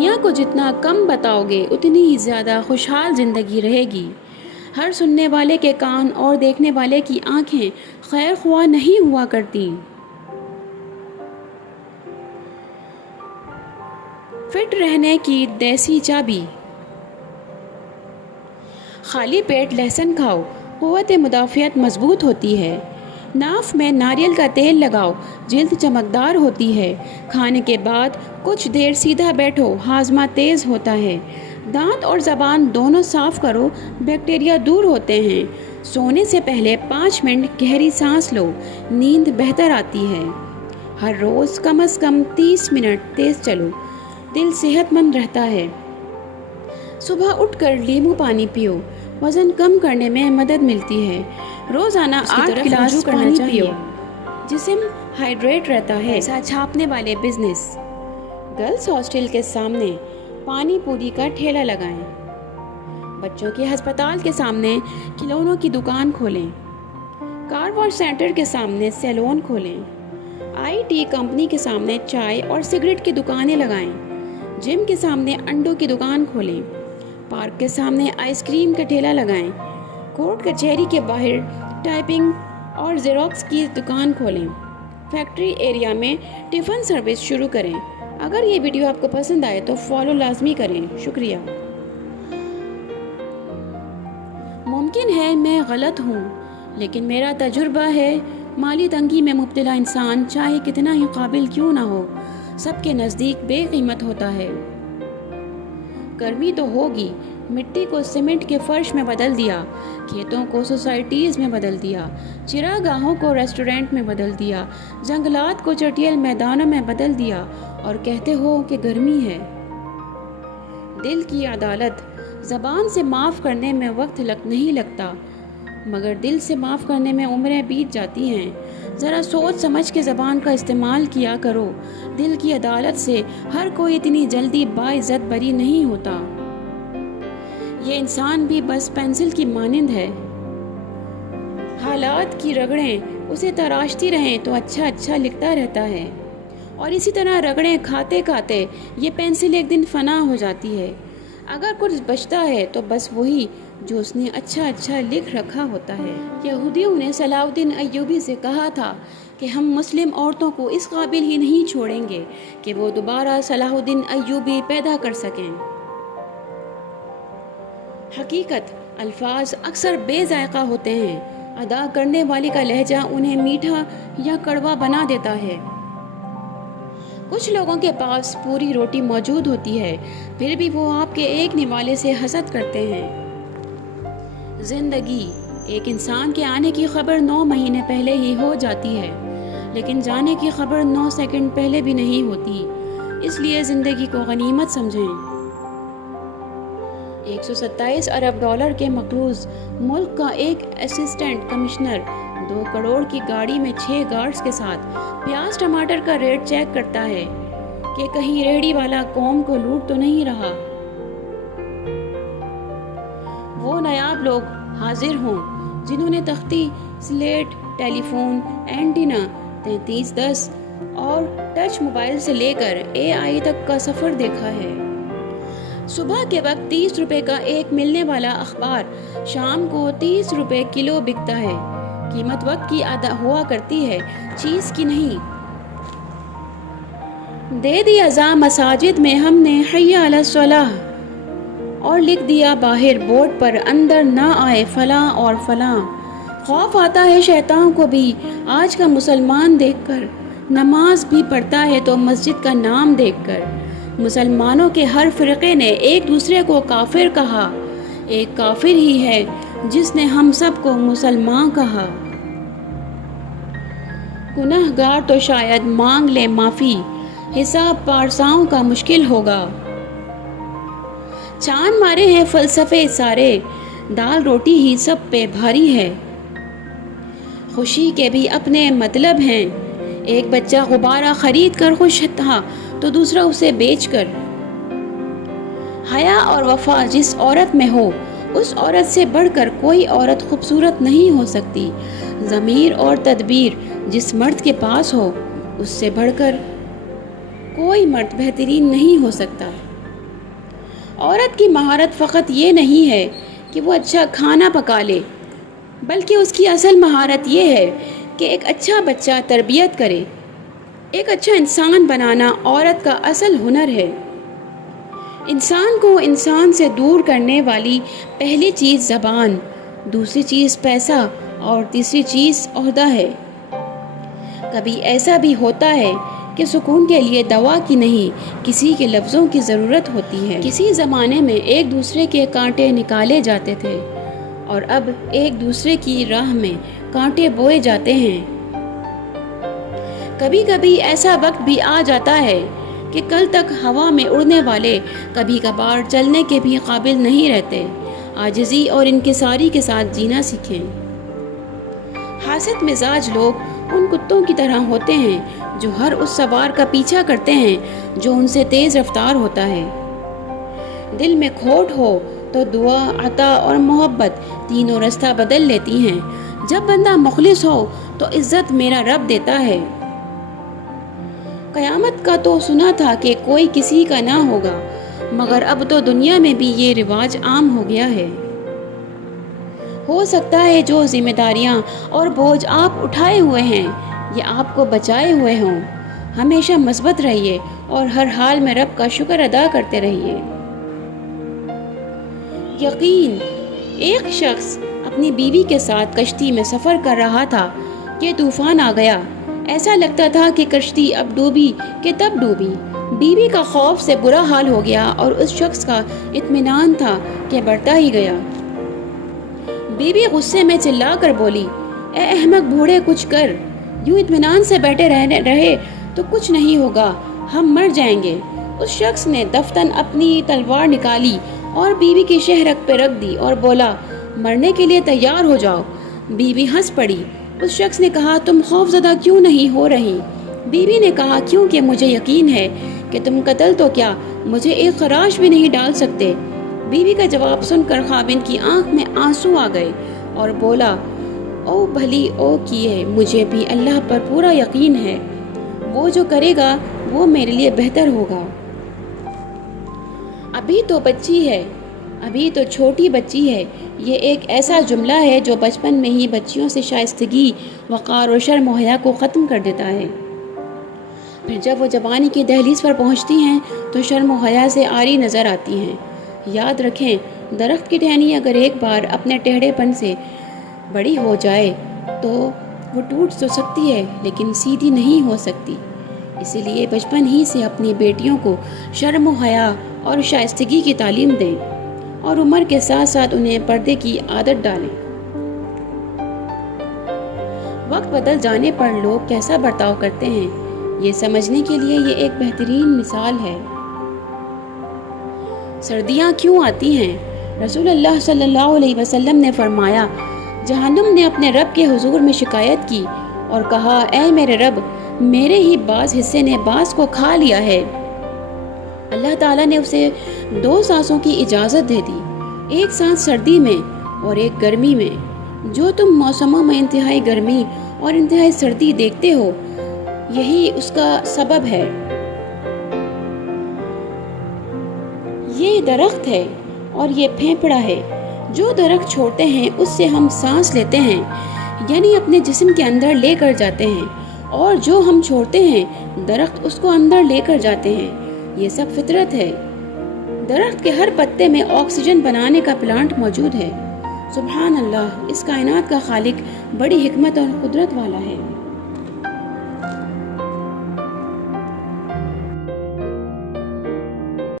دنیا کو جتنا کم بتاؤ گے اتنی ہی زیادہ خوشحال زندگی رہے گی۔ ہر سننے والے کے کان اور دیکھنے والے کی آنکھیں خیر خواہ نہیں ہوا کرتی۔ فٹ رہنے کی دیسی چابی۔ خالی پیٹ لہسن کھاؤ، قوت مدافعت مضبوط ہوتی ہے۔ ناف میں ناریل کا تیل لگاؤ، جلد چمکدار ہوتی ہے۔ کھانے کے بعد کچھ دیر سیدھا بیٹھو، ہاضمہ تیز ہوتا ہے۔ دانت اور زبان دونوں صاف کرو، بیکٹیریا دور ہوتے ہیں۔ سونے سے پہلے 5 منٹ گہری سانس لو، نیند بہتر آتی ہے۔ ہر روز کم از کم 30 منٹ تیز چلو، دل صحت مند رہتا ہے۔ صبح اٹھ کر لیمو پانی پیو، وزن کم کرنے میں مدد ملتی ہے۔ روزانہ 8 گلاس پانی پیو، جسم ہائیڈریٹ رہتا ہے۔ پیسہ چھاپنے والے بزنس۔ گرلز ہاسٹل کے سامنے پانی پوری کا ٹھیلا لگائیں۔ بچوں کے ہسپتال کے سامنے کھلونوں کی دکان کھولیں۔ کار واش سینٹر کے سامنے سیلون کھولیں۔ آئی ٹی کمپنی کے سامنے چائے اور سگریٹ کی دکانیں لگائیں۔ جم کے سامنے انڈوں کی دکان کھولیں۔ پارک کے سامنے آئس کریم کا ٹھیلا لگائیں۔ کورٹ کچہری کے باہر ٹائپنگ اور زیروکس کی دکان کھولیں۔ فیکٹری ایریا میں ٹفن سروس شروع کریں۔ اگر یہ ویڈیو آپ کو پسند آئے تو فالو لازمی کریں۔ شکریہ۔ ممکن ہے میں غلط ہوں، لیکن میرا تجربہ ہے مالی تنگی میں مبتلا انسان چاہے کتنا ہی قابل کیوں نہ ہو، سب کے نزدیک بے قیمت ہوتا ہے۔ گرمی تو ہوگی، مٹی کو سیمنٹ کے فرش میں بدل دیا، کھیتوں کو سوسائٹیز میں بدل دیا، چراگاہوں کو ریسٹورنٹ میں بدل دیا، جنگلات کو چٹیل میدانوں میں بدل دیا، اور کہتے ہو کہ گرمی ہے۔ دل کی عدالت۔ زبان سے معاف کرنے میں وقت نہیں لگتا، مگر دل سے معاف کرنے میں عمریں بیت جاتی ہیں۔ ذرا سوچ سمجھ کے زبان کا استعمال کیا کرو۔ دل کی عدالت سے ہر کوئی اتنی جلدی باعزت بری نہیں ہوتا۔ یہ انسان بھی بس پینسل کی مانند ہے، حالات کی رگڑیں اسے تراشتی رہیں تو اچھا اچھا لکھتا رہتا ہے، اور اسی طرح رگڑیں کھاتے کھاتے یہ پینسل ایک دن فنا ہو جاتی ہے۔ اگر کچھ بچتا ہے تو بس وہی جو اس نے اچھا اچھا لکھ رکھا ہوتا ہے۔ یہودیوں نے صلاح الدین ایوبی سے کہا تھا کہ ہم مسلم عورتوں کو اس قابل ہی نہیں چھوڑیں گے کہ وہ دوبارہ صلاح الدین ایوبی پیدا کر سکیں۔ حقیقت، الفاظ اکثر بے ذائقہ ہوتے ہیں، ادا کرنے والی کا لہجہ انہیں میٹھا یا کڑوا بنا دیتا ہے۔ کچھ لوگوں کے پاس پوری روٹی موجود ہوتی ہے، پھر بھی وہ آپ کے ایک نوالے سے حسد کرتے ہیں۔ زندگی، ایک انسان کے آنے کی خبر 9 مہینے پہلے ہی ہو جاتی ہے، لیکن جانے کی خبر 9 سیکنڈ پہلے بھی نہیں ہوتی، اس لیے زندگی کو غنیمت سمجھیں۔ 127 ارب ڈالر کے مقروض ملک کا ایک اسسٹنٹ کمشنر 2 کروڑ کی گاڑی میں 6 گارڈز کے ساتھ پیاز ٹماٹر کا ریٹ چیک کرتا ہے کہ کہیں ریہڑی والا قوم کو لوٹ تو نہیں رہا۔ وہ نایاب لوگ حاضر ہوں جنہوں نے تختی، سلیٹ، ٹیلی فون، اینٹینا، 3310 اور ٹچ موبائل سے لے کر AI تک کا سفر دیکھا ہے۔ صبح کے وقت 30 روپے کا ایک ملنے والا اخبار شام کو 30 روپے کلو بکتا ہے۔ قیمت وقت کی ادا ہوا کرتی ہے، چیز کی نہیں۔ دے دی اذان مساجد میں ہم نے حی علی الصلاح اور لکھ دیا باہر بورڈ پر اندر نہ آئے فلاں اور فلاں۔ خوف آتا ہے شیطان کو بھی آج کا مسلمان دیکھ کر، نماز بھی پڑھتا ہے تو مسجد کا نام دیکھ کر۔ مسلمانوں کے ہر فرقے نے ایک دوسرے کو کافر کہا، ایک کافر ہی ہے جس نے ہم سب کو مسلمان کہا۔ گنہگار تو شاید مانگ لے معافی، حساب پارساؤں کا مشکل ہوگا۔ چاند مارے ہیں فلسفے سارے، دال روٹی ہی سب پہ بھاری ہے۔ خوشی کے بھی اپنے مطلب ہیں، ایک بچہ غبارہ خرید کر خوش تھا تو دوسرا اسے بیچ کر۔ حیا اور وفا جس عورت میں ہو، اس عورت سے بڑھ کر کوئی عورت خوبصورت نہیں ہو سکتی۔ ضمیر اور تدبیر جس مرد کے پاس ہو، اس سے بڑھ کر کوئی مرد بہترین نہیں ہو سکتا۔ عورت کی مہارت فقط یہ نہیں ہے کہ وہ اچھا کھانا پکا لے، بلکہ اس کی اصل مہارت یہ ہے کہ ایک اچھا بچہ تربیت کرے۔ ایک اچھا انسان بنانا عورت کا اصل ہنر ہے۔ انسان کو انسان سے دور کرنے والی پہلی چیز زبان، دوسری چیز پیسہ اور تیسری چیز عہدہ ہے۔ کبھی ایسا بھی ہوتا ہے کہ سکون کے لیے دوا کی نہیں، کسی کے لفظوں کی ضرورت ہوتی ہے۔ کسی زمانے میں ایک دوسرے کے کانٹے نکالے جاتے تھے اور اب ایک دوسرے کی راہ میں کانٹے بوئے جاتے ہیں۔ کبھی کبھی ایسا وقت بھی آ جاتا ہے کہ کل تک ہوا میں اڑنے والے کبھی کبھار چلنے کے بھی قابل نہیں رہتے۔ عاجزی اور انکساری کے ساتھ جینا سیکھیں۔ حاسد مزاج لوگ ان کتوں کی طرح ہوتے ہیں جو ہر اس سوار کا پیچھا کرتے ہیں جو ان سے تیز رفتار ہوتا ہے۔ دل میں کھوٹ ہو تو دعا، عطا اور محبت تینوں رستہ بدل لیتی ہیں۔ جب بندہ مخلص ہو تو عزت میرا رب دیتا ہے۔ قیامت کا تو سنا تھا کہ کوئی کسی کا نہ ہوگا، مگر اب تو دنیا میں بھی یہ رواج عام ہو گیا ہے۔ ہو سکتا ہے جو ذمہ داریاں اور بوجھ آپ اٹھائے ہوئے ہیں یہ آپ کو بچائے ہوئے ہوں۔ ہمیشہ مثبت رہیے اور ہر حال میں رب کا شکر ادا کرتے رہیے۔ یقین، ایک شخص اپنی بیوی کے ساتھ کشتی میں سفر کر رہا تھا کہ طوفان آ گیا۔ ایسا لگتا تھا کہ کشتی اب ڈوبی کہ تب ڈوبی۔ بیوی کا خوف سے برا حال ہو گیا اور اس شخص کا اطمینان تھا کہ بڑھتا ہی گیا۔ بیوی غصے میں چلا کر بولی، اے احمق بوڑھے، کچھ کر، یوں اطمینان سے بیٹھے رہے تو کچھ نہیں ہوگا، ہم مر جائیں گے۔ اس شخص نے دفتن اپنی تلوار نکالی اور بیوی کی شہرک پہ رکھ دی اور بولا، مرنے کے لیے تیار ہو جاؤ۔ بیوی ہنس پڑی۔ اس شخص نے کہا، تم خوفزدہ کیوں نہیں ہو رہی؟ بیوی نے کہا، کیونکہ مجھے یقین ہے کہ تم قتل تو کیا مجھے ایک خراش بھی نہیں ڈال سکتے۔ بیوی کا جواب سن کر خاوند کی آنکھ میں آنسو آ گئے اور بولا، او بھلی او کیے، مجھے بھی اللہ پر پورا یقین ہے، وہ جو کرے گا وہ میرے لیے بہتر ہوگا۔ ابھی تو بچی ہے، ابھی تو چھوٹی بچی ہے، یہ ایک ایسا جملہ ہے جو بچپن میں ہی بچیوں سے شائستگی، وقار اور شرم و حیا کو ختم کر دیتا ہے۔ پھر جب وہ جوانی کی دہلیز پر پہنچتی ہیں تو شرم و حیا سے عاری نظر آتی ہیں۔ یاد رکھیں، درخت کی ٹہنی اگر ایک بار اپنے ٹیڑھے پن سے بڑی ہو جائے تو وہ ٹوٹ تو سکتی ہے لیکن سیدھی نہیں ہو سکتی۔ اسی لیے بچپن ہی سے اپنی بیٹیوں کو شرم و حیا اور شائستگی کی تعلیم دیں اور عمر کے ساتھ ساتھ انہیں پردے کی عادت ڈالیں۔ وقت بدل جانے پر لوگ کیسا برتاؤ کرتے ہیں، یہ سمجھنے کے لیے یہ ایک بہترین مثال ہے۔ سردیاں کیوں آتی ہیں؟ رسول اللہ صلی اللہ علیہ وسلم نے فرمایا، جہنم نے اپنے رب کے حضور میں شکایت کی اور کہا، اے میرے رب، میرے ہی بعض حصے نے بعض کو کھا لیا ہے۔ اللہ تعالیٰ نے اسے 2 سانسوں کی اجازت دے دی، ایک سانس سردی میں اور ایک گرمی میں۔ جو تم موسموں میں انتہائی گرمی اور انتہائی سردی دیکھتے ہو، یہی اس کا سبب ہے۔ یہ درخت ہے اور یہ پھیپھڑا ہے۔ جو درخت چھوڑتے ہیں اس سے ہم سانس لیتے ہیں، یعنی اپنے جسم کے اندر لے کر جاتے ہیں، اور جو ہم چھوڑتے ہیں درخت اس کو اندر لے کر جاتے ہیں۔ یہ سب فطرت ہے۔ درخت کے ہر پتے میں آکسیجن بنانے کا پلانٹ موجود ہے۔ سبحان اللہ، اس کائنات کا خالق بڑی حکمت اور قدرت والا ہے۔